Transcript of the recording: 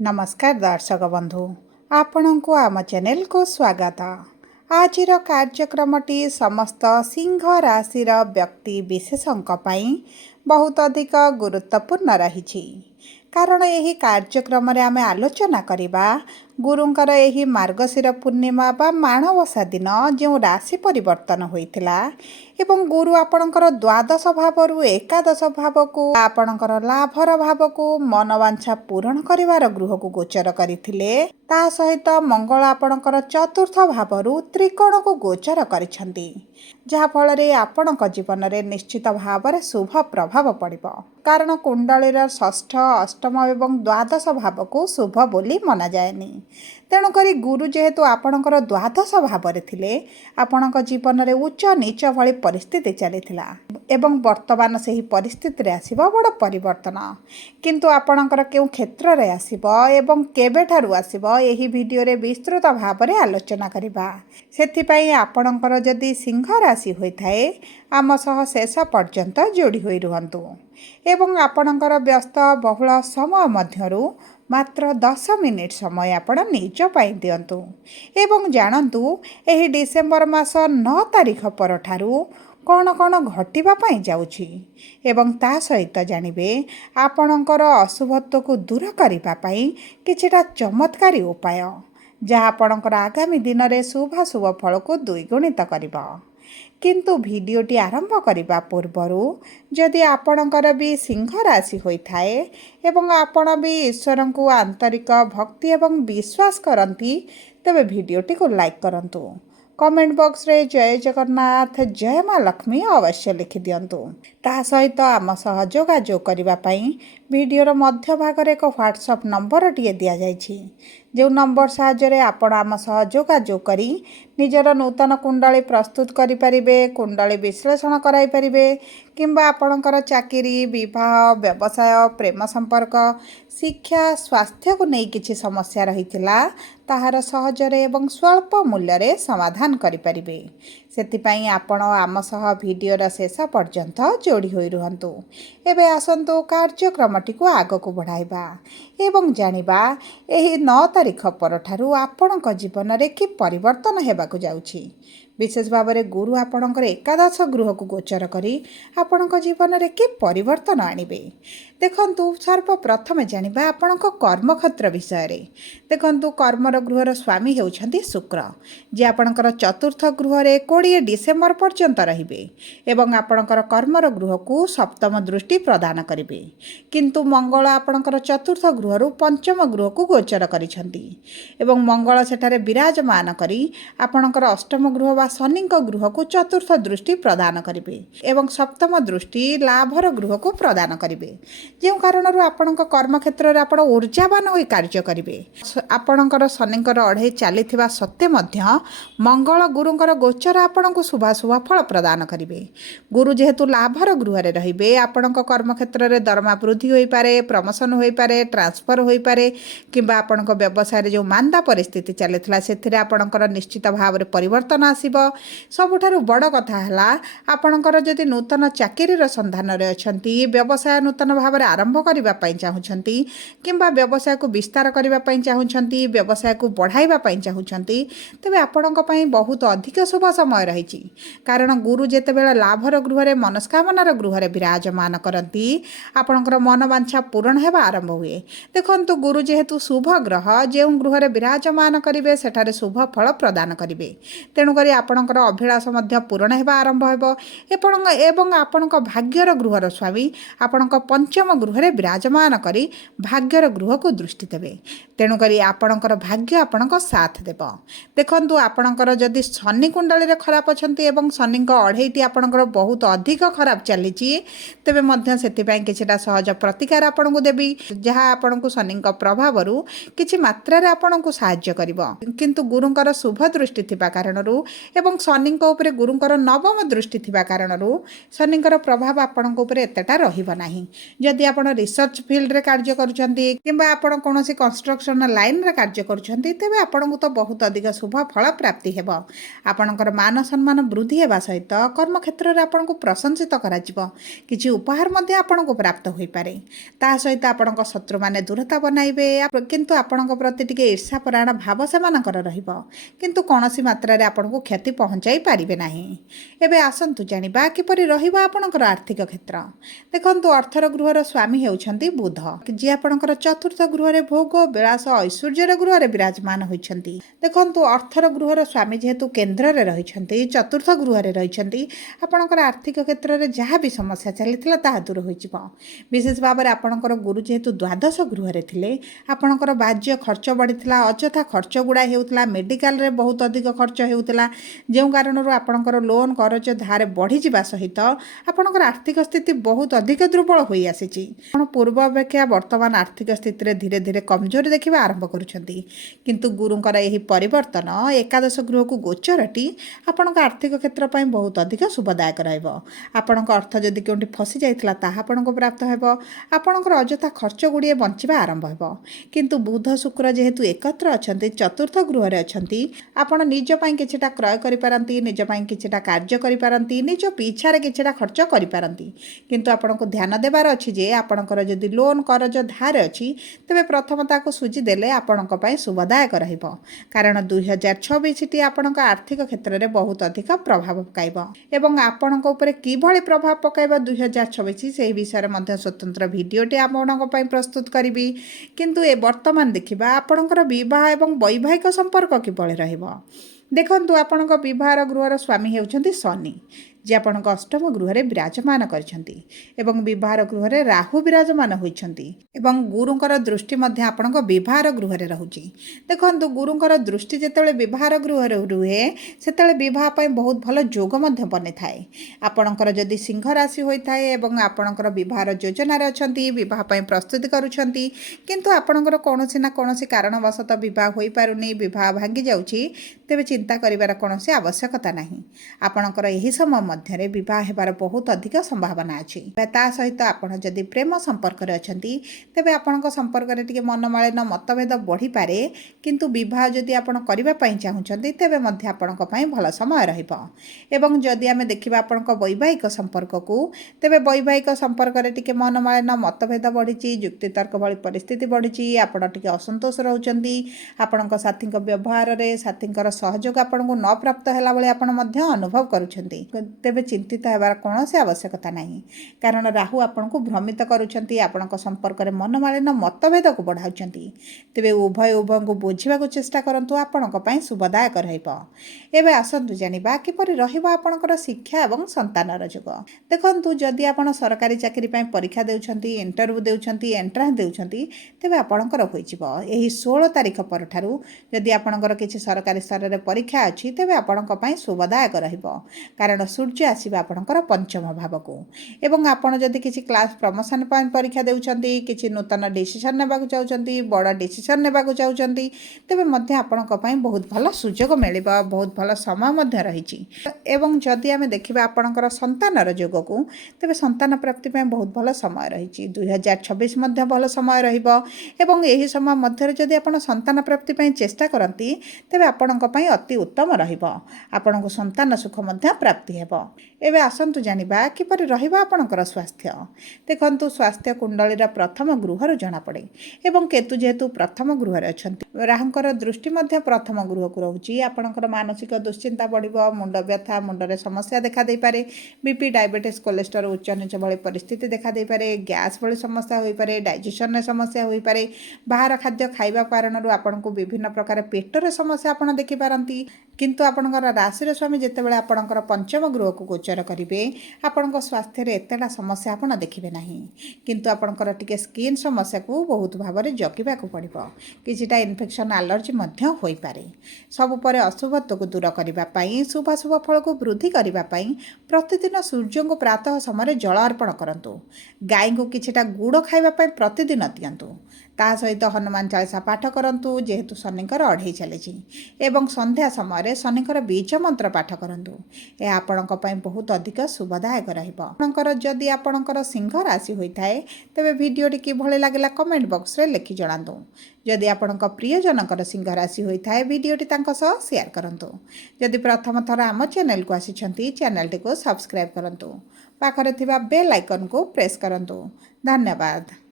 नमस्कार दर्शक बंधु आपण को आम चैनल को स्वागत। आजिर कार्यक्रमटी समस्त सिंह राशि व्यक्ति विशेषों बहुत अधिक गुरुत्वपूर्ण रही। कारण यही कार्यक्रम आम आलोचना करवा गुरुंकर यही मार्गशीर पूर्णिमा बा माणवसा दिन जो राशि परिवर्तन होइथिला एवं गुरु आपणकर द्वादश भाव एकादश भाव को आपणकर लाभर भाव को मनवांछा पूरण करिवार गृह को गोचर करथिले। ता सहित मंगल आपणकर चतुर्थ भाव त्रिकोण को गोचर करिसंती, जहा फल रे आपणक जीवन रे निश्चित भाव शुभ प्रभाव पड़िबो। कारण कुंडलीर षष्ठ अष्टम एवं द्वादश भाव को शुभ बोली मना जाएनी। तेणुक गुरु जेहेतु आपणकर द्वादश भाव थिले आपणक जीवन रे उच्च नीच भली परिस्थिति चलीथिला एवं वर्तमान सही परिस्थिति रे आसीबो बड़ परिवर्तन। किंतु आपणकर केउ क्षेत्र रे आसीबो एवं केबेठारु आसीबो एही वीडियो रे विस्तृत भाव रे आलोचना करिबा। सेथि पई आपणकर जदि सिंह राशि होइथाए आम सह शेष पर्यंत जोड़ी होई रुहंतु एवं आपणकर व्यस्त बहुल समय मध्यरु मात्र 10 मिनिट समय आपण निज पाई दियंतु एवं जानंतु एही डिसेंबर मास 9 तारिख परठारु कौन कौन घटिबा पाई जाउछि एवं ता सहित जानिबे आपणकर अशुभत्व को दूर करिबा पाई किछिटा चमत्कारी उपाय जहा आपणकर आगामी दिन रे शुभ फल को द्विगुणित करिबा। किंतु वीडियोटी आरंभ करने पूर्वरु जदि आपणकर भी सिंह राशि होइथाए एवं आपण भी ईश्वर को आंतरिक भक्ति एवं विश्वास करती तेबे वीडियोटी को लाइक करंतु। कमेंट बॉक्स रे जय जगन्नाथ जय माँ लक्ष्मी अवश्य लिखि दियंतु। ता सहित आम सह जोगाजोग करबा पई वीडियोर मध्य भाग रे एक व्हाट्सएप नंबर टिए दिया जायछि, जो नंबर साहाय्य आपण आम सह जोगाजोग करी निजर नूतन कुंडली प्रस्तुत करि परिबे, कुंडली विश्लेषण कराई परिबे किंबा आपणकर चाकरी विवाह व्यवसाय प्रेम संपर्क शिक्षा स्वास्थ्य को नहीं किछि समस्या रहितिला ताहार सहजरे एवं स्वल्प मूल्य रे समाधान करि परिबे। सेतिपई आपण आम सह वीडियोर शेष पर्यंत जोड़ी होई रुहंतु। एबे आसंतु कार्यक्रमटी को आग को बढ़ाइबा एवं जानिबा एही 9 तारिख परठारु आपणक जीवन रे कि परिवर्तन हेबाकु जाउछि। विशेष भाव में गुरु आपणकर एकादश गृह को गोचर करी आपणक जीवन रे कि परिवर्तन आनिबे। देखंतु सर्वप्रथम जानिबा आपणक कर्मक्षेत्र विषय रे। देखंतु कर्मर गृहर स्वामी हेउछंती शुक्र, जे आपणकर चतुर्थ गृह रे 20 डिसेंबर पर्यंत रहिबे एवं आपणकर कर्मर गृह को सप्तम दृष्टि प्रदान करिबे। किंतु मंगल आपणकर चतुर्थ गृह रु पंचम गृह को गोचर करिसंती एवं मंगल सेठारे विराजमान करी आपणकर अष्टम गृह वा शनि गृह को चतुर्थ दृष्टि प्रदान करिबे एवं सप्तम दृष्टि लाभर गृह को प्रदान करिबे, जे कारण आपणक कर्म क्षेत्र रे आपण ऊर्जावान होई कार्य करिबे। आपणकर शनिकर अढ़े चलीथिबा सत्ते मध्य मंगल गुरुंकर गोचर आपणको शुभाशुभ फल प्रदान करिबे। गुरु जेहेतु लाभर गृह रे रहिबे आपणक कर्म क्षेत्र रे दरमा वृद्धि होई पारे, प्रमोशन होई पारे, ट्रांसफर होई पारे किंबा आपणक व्यवसाय रे जो मांदा परिस्थिति चलीथिला सेथिरे आपणकर निश्चित भाव रे परिवर्तन आसीबो। सबुठारु बड़ कथा हला आपणकर जदि नूतन चाकरीर सन्धान रे अछंती, व्यवसाय नूतन भाव रे आरंभ करिबा पई चाहुछंती किंबा व्यवसाय को विस्तार करिबा पई चाहुछंती, व्यवसाय को बढ़ाइबा पई चाहुछंती, तेबे आपणक पई बहुत अधिक शुभ समय रहिछि। कारण गुरु जेतेबेले लाभर गृह रे मनस्कामनार गृह रे विराजमान करंती आपणकर मनोवांछा पूर्ण हेबा आरंभ हुए। देखंतु गुरु जेहेतु शुभ ग्रह जे गृह रे विराजमान करिवे सेठारे शुभ फल प्रदान करिवे। तेणु करी आपणकर अभिलाष मध्य पूर्ण हेबा आरंभ हेबो एवं आपणक भाग्यर गृहर स्वामी आपणक पंचम गृह रे विराजमान करी भाग्यर गृह को दृष्टि देबे। तेणु करी आपणकर भाग्य आपणक साथ देबो। देखंतु आपणकर जदि शनि कुंडली रे खराब अछंती एवं शनिक अढ़ेटी आपणकर बहुत अधिक खराब चलीची तेबे मध्य सेति पई किछटा सहज प्रतिकार आपणको देबी, जहा आपणको शनिक प्रभावरु किछि मात्रा रे आपणको सहाय्य करिवो। किंतु गुरुंकर शुभ दृष्टि थिबा कारणरु ଏବଂ ଶନିଙ୍କ ଉପରେ ଗୁରୁଙ୍କର ନବମ ଦୃଷ୍ଟି ଥିବା କାରଣରୁ ଶନିଙ୍କର ପ୍ରଭାବ ଆପଣଙ୍କ ଉପରେ ଏତେଟା ରହିବ ନାହିଁ। ଯଦି ଆପଣ ରିସର୍ଚ୍ଚ ଫିଲ୍ଡରେ କାର୍ଯ୍ୟ କରୁଛନ୍ତି କିମ୍ବା ଆପଣ କୌଣସି କନଷ୍ଟ୍ରକ୍ସନ ଲାଇନରେ କାର୍ଯ୍ୟ କରୁଛନ୍ତି, ତେବେ ଆପଣଙ୍କୁ ତ ବହୁତ ଅଧିକ ଶୁଭ ଫଳ ପ୍ରାପ୍ତି ହେବ। ଆପଣଙ୍କର ମାନ ସମ୍ମାନ ବୃଦ୍ଧି ହେବା ସହିତ କର୍ମକ୍ଷେତ୍ରରେ ଆପଣଙ୍କୁ ପ୍ରଶଂସିତ କରାଯିବ। କିଛି ଉପହାର ମଧ୍ୟ ଆପଣଙ୍କୁ ପ୍ରାପ୍ତ ହୋଇପାରେ। ତା ସହିତ ଆପଣଙ୍କ ଶତ୍ରୁମାନେ ଦୂରତା ବନାଇବେ, କିନ୍ତୁ ଆପଣଙ୍କ ପ୍ରତି ଟିକେ ଈର୍ଷାପରାୟଣ ଭାବ ସେମାନଙ୍କର ରହିବ, କିନ୍ତୁ କୌଣସି ମାତ୍ରାରେ ଆପଣଙ୍କୁ କ୍ଷତି ପହଞ୍ଚାଇ ପାରିବେ ନାହିଁ। ଏବେ ଆସନ୍ତୁ ଜାଣିବା କିପରି ରହିବ ଆପଣଙ୍କର ଆର୍ଥିକ କ୍ଷେତ୍ର। ଦେଖନ୍ତୁ, ଅର୍ଥର ଗୃହର ସ୍ୱାମୀ ହେଉଛନ୍ତି ବୁଧ, ଯିଏ ଆପଣଙ୍କର ଚତୁର୍ଥ ଗୃହରେ ଭୋଗ ବିଳାସ ଐଶ୍ୱର୍ଯ୍ୟର ଗୃହରେ ବିରାଜମାନ ହୋଇଛନ୍ତି। ଦେଖନ୍ତୁ, ଅର୍ଥର ଗୃହର ସ୍ୱାମୀ ଯେହେତୁ କେନ୍ଦ୍ରରେ ରହିଛନ୍ତି, ଚତୁର୍ଥ ଗୃହରେ ରହିଛନ୍ତି, ଆପଣଙ୍କର ଆର୍ଥିକ କ୍ଷେତ୍ରରେ ଯାହା ବି ସମସ୍ୟା ଚାଲିଥିଲା ତାହା ଦୂର ହୋଇଯିବ। ବିଶେଷ ଭାବରେ ଆପଣଙ୍କର ଗୁରୁ ଯେହେତୁ ଦ୍ୱାଦଶ ଗୃହରେ ଥିଲେ, ଆପଣଙ୍କର ବାଜ୍ୟ ଖର୍ଚ୍ଚ ବଢ଼ିଥିଲା, ଅଯଥା ଖର୍ଚ୍ଚ ଗୁଡ଼ା ହେଉଥିଲା, ମେଡ଼ିକାଲରେ ବହୁତ ଅଧିକ ଖର୍ଚ୍ଚ ହେଉଥିଲା, ଯେଉଁ କାରଣରୁ ଆପଣଙ୍କର ଲୋନ୍ କରଜ ଧାର ବଢ଼ିଯିବା ସହିତ ଆପଣଙ୍କର ଆର୍ଥିକ ସ୍ଥିତି ବହୁତ ଅଧିକ ଦୁର୍ବଳ ହୋଇଆସିଛି। ଆପଣ ପୂର୍ବ ଅପେକ୍ଷା ବର୍ତ୍ତମାନ ଆର୍ଥିକ ସ୍ଥିତିରେ ଧୀରେ ଧୀରେ କମଜୋରି ଦେଖିବା ଆରମ୍ଭ କରୁଛନ୍ତି। କିନ୍ତୁ ଗୁରୁଙ୍କର ଏହି ପରିବର୍ତ୍ତନ ଏକାଦଶ ଗୃହକୁ ଗୋଚରଟି ଆପଣଙ୍କ ଆର୍ଥିକ କ୍ଷେତ୍ର ପାଇଁ ବହୁତ ଅଧିକ ଶୁଭଦାୟକ ରହିବ। ଆପଣଙ୍କ ଅର୍ଥ ଯଦି କେଉଁଠି ଫସି ଯାଇଥିଲା ତାହା ଆପଣଙ୍କୁ ପ୍ରାପ୍ତ ହେବ। ଆପଣଙ୍କର ଅଯଥା ଖର୍ଚ୍ଚ ଗୁଡ଼ିଏ ବଞ୍ଚିବା ଆରମ୍ଭ ହେବ। କିନ୍ତୁ ବୁଧ ଶୁକ୍ର ଯେହେତୁ ଏକତ୍ର ଅଛନ୍ତି, ଚତୁର୍ଥ ଗୃହରେ ଅଛନ୍ତି, ଆପଣ ନିଜ ପାଇଁ କିଛିଟା କ୍ରୟ କରିପାରନ୍ତି, ନିଜ ପାଇଁ କିଛିଟା କାର୍ଯ୍ୟ କରିପାରନ୍ତି, ନିଜ ପିଛାରେ କିଛିଟା ଖର୍ଚ୍ଚ କରିପାରନ୍ତି। କିନ୍ତୁ ଆପଣଙ୍କୁ ଧ୍ୟାନ ଦେବାର ଅଛି ଯେ ଆପଣଙ୍କର ଯଦି ଲୋନ୍ କରଜ ଧାର ଅଛି, ତେବେ ପ୍ରଥମ ତାକୁ ସୁଝିଦେଲେ ଆପଣଙ୍କ ପାଇଁ ଶୁଭଦାୟକ ରହିବ। କାରଣ 2026ଟି ଆପଣଙ୍କ ଆର୍ଥିକ କ୍ଷେତ୍ରରେ ବହୁତ ଅଧିକ ପ୍ରଭାବ ପକାଇବ ଏବଂ ଆପଣଙ୍କ ଉପରେ କିଭଳି ପ୍ରଭାବ ପକାଇବ 2026 ସେହି ବିଷୟରେ ମଧ୍ୟ ସ୍ୱତନ୍ତ୍ର ଭିଡ଼ିଓଟି ଆପଣଙ୍କ ପାଇଁ ପ୍ରସ୍ତୁତ କରିବି। କିନ୍ତୁ ବର୍ତ୍ତମାନ ଦେଖିବା ଆପଣଙ୍କର ବିବାହ ଏବଂ ବୈବାହିକ ସମ୍ପର୍କ କିଭଳି ରହିବ। ଦେଖନ୍ତୁ, ଆପଣଙ୍କ ବିବାହର ଗୃହର ସ୍ୱାମୀ ହେଉଛନ୍ତି ଶନି, ଯିଏ ଆପଣଙ୍କ ଅଷ୍ଟମ ଗୃହରେ ବିରାଜମାନ କରିଛନ୍ତି ଏବଂ ବିବାହର ଗୃହରେ ରାହୁ ବିରାଜମାନ ହୋଇଛନ୍ତି ଏବଂ ଗୁରୁଙ୍କର ଦୃଷ୍ଟି ମଧ୍ୟ ଆପଣଙ୍କ ବିବାହର ଗୃହରେ ରହୁଛି। ଦେଖନ୍ତୁ, ଗୁରୁଙ୍କର ଦୃଷ୍ଟି ଯେତେବେଳେ ବିବାହର ଗୃହରେ ରୁହେ, ସେତେବେଳେ ବିବାହ ପାଇଁ ବହୁତ ଭଲ ଯୋଗ ମଧ୍ୟ ବନିଥାଏ। ଆପଣଙ୍କର ଯଦି ସିଂହ ରାଶି ହୋଇଥାଏ ଏବଂ ଆପଣଙ୍କର ବିବାହର ଯୋଜନାରେ ଅଛନ୍ତି, ବିବାହ ପାଇଁ ପ୍ରସ୍ତୁତି କରୁଛନ୍ତି, କିନ୍ତୁ ଆପଣଙ୍କର କୌଣସି ନା କୌଣସି କାରଣବଶତଃ ବିବାହ ହୋଇପାରୁନି, ବିବାହ ଭାଙ୍ଗି ଯାଉଛି, ତେବେ ଚିନ୍ତା କରିବାର କୌଣସି ଆବଶ୍ୟକତା ନାହିଁ। ଆପଣଙ୍କର ଏହି ସମୟ ମଧ୍ୟରେ ବିବାହ ହେବାର ବହୁତ ଅଧିକ ସମ୍ଭାବନା ଅଛି। ତା ସହିତ ଆପଣ ଯଦି ପ୍ରେମ ସମ୍ପର୍କରେ ଅଛନ୍ତି, ତେବେ ଆପଣଙ୍କ ସମ୍ପର୍କରେ ଟିକେ ମନମାଳିନ ମତଭେଦ ବଢ଼ିପାରେ, କିନ୍ତୁ ବିବାହ ଯଦି ଆପଣ କରିବା ପାଇଁ ଚାହୁଁଛନ୍ତି, ତେବେ ମଧ୍ୟ ଆପଣଙ୍କ ପାଇଁ ଭଲ ସମୟ ରହିବ। ଏବଂ ଯଦି ଆମେ ଦେଖିବା ଆପଣଙ୍କ ବୈବାହିକ ସମ୍ପର୍କକୁ, ତେବେ ବୈବାହିକ ସମ୍ପର୍କରେ ଟିକେ ମନମାଳିନ ମତଭେଦ ବଢ଼ିଛି, ଯୁକ୍ତିତର୍କ ଭଳି ପରିସ୍ଥିତି ବଢ଼ିଛି, ଆପଣ ଟିକେ ଅସନ୍ତୋଷ ରହୁଛନ୍ତି, ଆପଣଙ୍କ ସାଥୀଙ୍କ ବ୍ୟବହାରରେ ସାଥୀଙ୍କର ସହଯୋଗ ଆପଣଙ୍କୁ ନ ପ୍ରାପ୍ତ ହେଲା ଭଳି ଆପଣ ମଧ୍ୟ ଅନୁଭବ କରୁଛନ୍ତି। ତେବେ ଚିନ୍ତିତ ହେବାର କୌଣସି ଆବଶ୍ୟକତା ନାହିଁ, କାରଣ ରାହୁ ଆପଣଙ୍କୁ ଭ୍ରମିତ କରୁଛନ୍ତି, ଆପଣଙ୍କ ସମ୍ପର୍କରେ ମନମାଳିନ ମତଭେଦକୁ ବଢ଼ାଉଛନ୍ତି। ତେବେ ଉଭୟଙ୍କୁ ବୁଝିବାକୁ ଚେଷ୍ଟା କରନ୍ତୁ, ଆପଣଙ୍କ ପାଇଁ ଶୁଭଦାୟକ ରହିବ। ଏବେ ଆସନ୍ତୁ ଜାଣିବା କିପରି ରହିବ ଆପଣଙ୍କର ଶିକ୍ଷା ଏବଂ ସନ୍ତାନର ଯୋଗ। ଦେଖନ୍ତୁ, ଯଦି ଆପଣ ସରକାରୀ ଚାକିରି ପାଇଁ ପରୀକ୍ଷା ଦେଉଛନ୍ତି, ଇଣ୍ଟରଭ୍ୟୁ ଦେଉଛନ୍ତି, ଏଣ୍ଟ୍ରାନ୍ସ ଦେଉଛନ୍ତି, ତେବେ ଆପଣଙ୍କର ହୋଇଯିବ। ଏହି 16 ତାରିଖ ପରଠାରୁ ଯଦି ଆପଣଙ୍କର କିଛି ସରକାରୀ ସ୍ତରରେ ପରୀକ୍ଷା ଅଛି, ତେବେ ଆପଣଙ୍କ ପାଇଁ ଶୁଭଦାୟକ ରହିବ। କାରଣ ସୂର୍ଯ୍ୟ ଆସିବେ ଆପଣଙ୍କର ପଞ୍ଚମ ଭାବକୁ ଏବଂ ଆପଣ ଯଦି କିଛି କ୍ଲାସ୍ ପ୍ରମୋସନ୍ ପାଇଁ ପରୀକ୍ଷା ଦେଉଛନ୍ତି, କିଛି ନୂତନ ଡିସିସନ୍ ନେବାକୁ ଚାହୁଁଛନ୍ତି, ବଡ଼ ଡିସିସନ୍ ନେବାକୁ ଚାହୁଁଛନ୍ତି, ତେବେ ମଧ୍ୟ ଆପଣଙ୍କ ପାଇଁ ବହୁତ ଭଲ ସୁଯୋଗ ମିଳିବ, ବହୁତ ଭଲ ସମୟ ମଧ୍ୟ ରହିଛି। ଏବଂ ଯଦି ଆମେ ଦେଖିବା ଆପଣଙ୍କର ସନ୍ତାନର ଯୋଗକୁ, ତେବେ ସନ୍ତାନ ପ୍ରାପ୍ତି ପାଇଁ ବହୁତ ଭଲ ସମୟ ରହିଛି। 2026 ମଧ୍ୟ ଭଲ ସମୟ ରହିବ ଏବଂ ଏହି ସମୟ ମଧ୍ୟରେ ଯଦି ଆପଣ ସନ୍ତାନ ପ୍ରାପ୍ତି ପାଇଁ ଚେଷ୍ଟା କରନ୍ତି, ତେବେ ଆପଣଙ୍କ ପାଇଁ ଅତି ଉତ୍ତମ ରହିବ। ଆପଣଙ୍କୁ ସନ୍ତାନ ସୁଖ ମଧ୍ୟ ପ୍ରାପ୍ତି ହେବ। ଏବେ ଆସନ୍ତୁ ଜାଣିବା କିପରି ରହିବ ଆପଣଙ୍କର ସ୍ୱାସ୍ଥ୍ୟ। ଦେଖନ୍ତୁ, ସ୍ୱାସ୍ଥ୍ୟ କୁଣ୍ଡଳୀର ପ୍ରଥମ ଗୃହରୁ ଜଣାପଡ଼େ ଏବଂ କେତୁ ଯେହେତୁ ପ୍ରଥମ ଗୃହରେ ଅଛନ୍ତି, ରାହୁଙ୍କର ଦୃଷ୍ଟି ମଧ୍ୟ ପ୍ରଥମ ଗୃହକୁ ରହୁଛି। ଆପଣଙ୍କର ମାନସିକ ଦୁଶ୍ଚିନ୍ତା ବଢ଼ିବ, ମୁଣ୍ଡ ବ୍ୟଥା, ମୁଣ୍ଡରେ ସମସ୍ୟା ଦେଖାଦେଇପାରେ, ବିପି, ଡାଇବେଟିସ୍, କୋଲେଷ୍ଟ୍ରଲ୍ ଉଚ୍ଚ ନିଚ ଭଳି ପରିସ୍ଥିତି ଦେଖାଦେଇପାରେ, ଗ୍ୟାସ୍ ଭଳି ସମସ୍ୟା ହୋଇପାରେ, ଡାଇଜେସନରେ ସମସ୍ୟା ହୋଇପାରେ, ବାହାର ଖାଦ୍ୟ ଖାଇବା କାରଣରୁ ଆପଣଙ୍କୁ ବିଭିନ୍ନ ପ୍ରକାର ପେଟର ସମସ୍ୟା ଆପଣ ଦେଖିପାରନ୍ତି। କିନ୍ତୁ ଆପଣଙ୍କର ରାଶିର ସ୍ୱାମୀ ଯେତେବେଳେ ଆପଣଙ୍କର ପଞ୍ଚମ ଗୃହକୁ ଗୋଚର କରିବେ, ଆପଣଙ୍କ ସ୍ୱାସ୍ଥ୍ୟରେ ଏତେଟା ସମସ୍ୟା ଆପଣ ଦେଖିବେ ନାହିଁ, କିନ୍ତୁ ଆପଣଙ୍କର ଟିକେ ସ୍କିନ୍ ସମସ୍ୟାକୁ ବହୁତ ଭାବରେ ଜଗିବାକୁ ପଡ଼ିବ। କିଛିଟା ଇନଫେକ୍ସନ୍, ଆଲର୍ଜି ମଧ୍ୟ ହୋଇପାରେ। ସବୁ ପରେ ଅଶୁଭତ୍ୱକୁ ଦୂର କରିବା ପାଇଁ, ଶୁଭାଶୁଭ ଫଳକୁ ବୃଦ୍ଧି କରିବା ପାଇଁ ପ୍ରତିଦିନ ସୂର୍ଯ୍ୟଙ୍କୁ ପ୍ରାତଃ ସମୟରେ ଜଳ ଅର୍ପଣ କରନ୍ତୁ। ଗାଈଙ୍କୁ କିଛିଟା ଗୁଡ଼ ଖାଇବା ପାଇଁ ପ୍ରତିଦିନ ଦିଅନ୍ତୁ। ତା ସହିତ ହନୁମାନ ଚାଳିଶା ପାଠ କରନ୍ତୁ ଯେହେତୁ ଶନିଙ୍କର ଅଢ଼େଇ ଚାଲିଛି ଏବଂ ସନ୍ଧ୍ୟା ସମୟରେ ଶନିଙ୍କର ବୀଜ ମନ୍ତ୍ର ପାଠ କରନ୍ତୁ। ଏହା ଆପଣଙ୍କ ପାଇଁ ବହୁତ ଅଧିକ ଶୁଭଦାୟକ ରହିବ। ଯଦି ଆପଣଙ୍କର ସିଂହ ରାଶି ହୋଇଥାଏ ତେବେ ଭିଡ଼ିଓଟି କିଭଳି ଲାଗିଲା କମେଣ୍ଟ ବକ୍ସରେ ଲେଖି ଜଣାନ୍ତୁ। ଯଦି ଆପଣଙ୍କ ପ୍ରିୟଜନଙ୍କର ସିଂହ ରାଶି ହୋଇଥାଏ ଭିଡ଼ିଓଟି ତାଙ୍କ ସହ ସେୟାର କରନ୍ତୁ। ଯଦି ପ୍ରଥମ ଥର ଆମ ଚ୍ୟାନେଲକୁ ଆସିଛନ୍ତି ଚ୍ୟାନେଲଟିକୁ ସବସ୍କ୍ରାଇବ୍ କରନ୍ତୁ। ପାଖରେ ଥିବା ବେଲ୍ ଆଇକନ୍କୁ ପ୍ରେସ୍ କରନ୍ତୁ। ଧନ୍ୟବାଦ।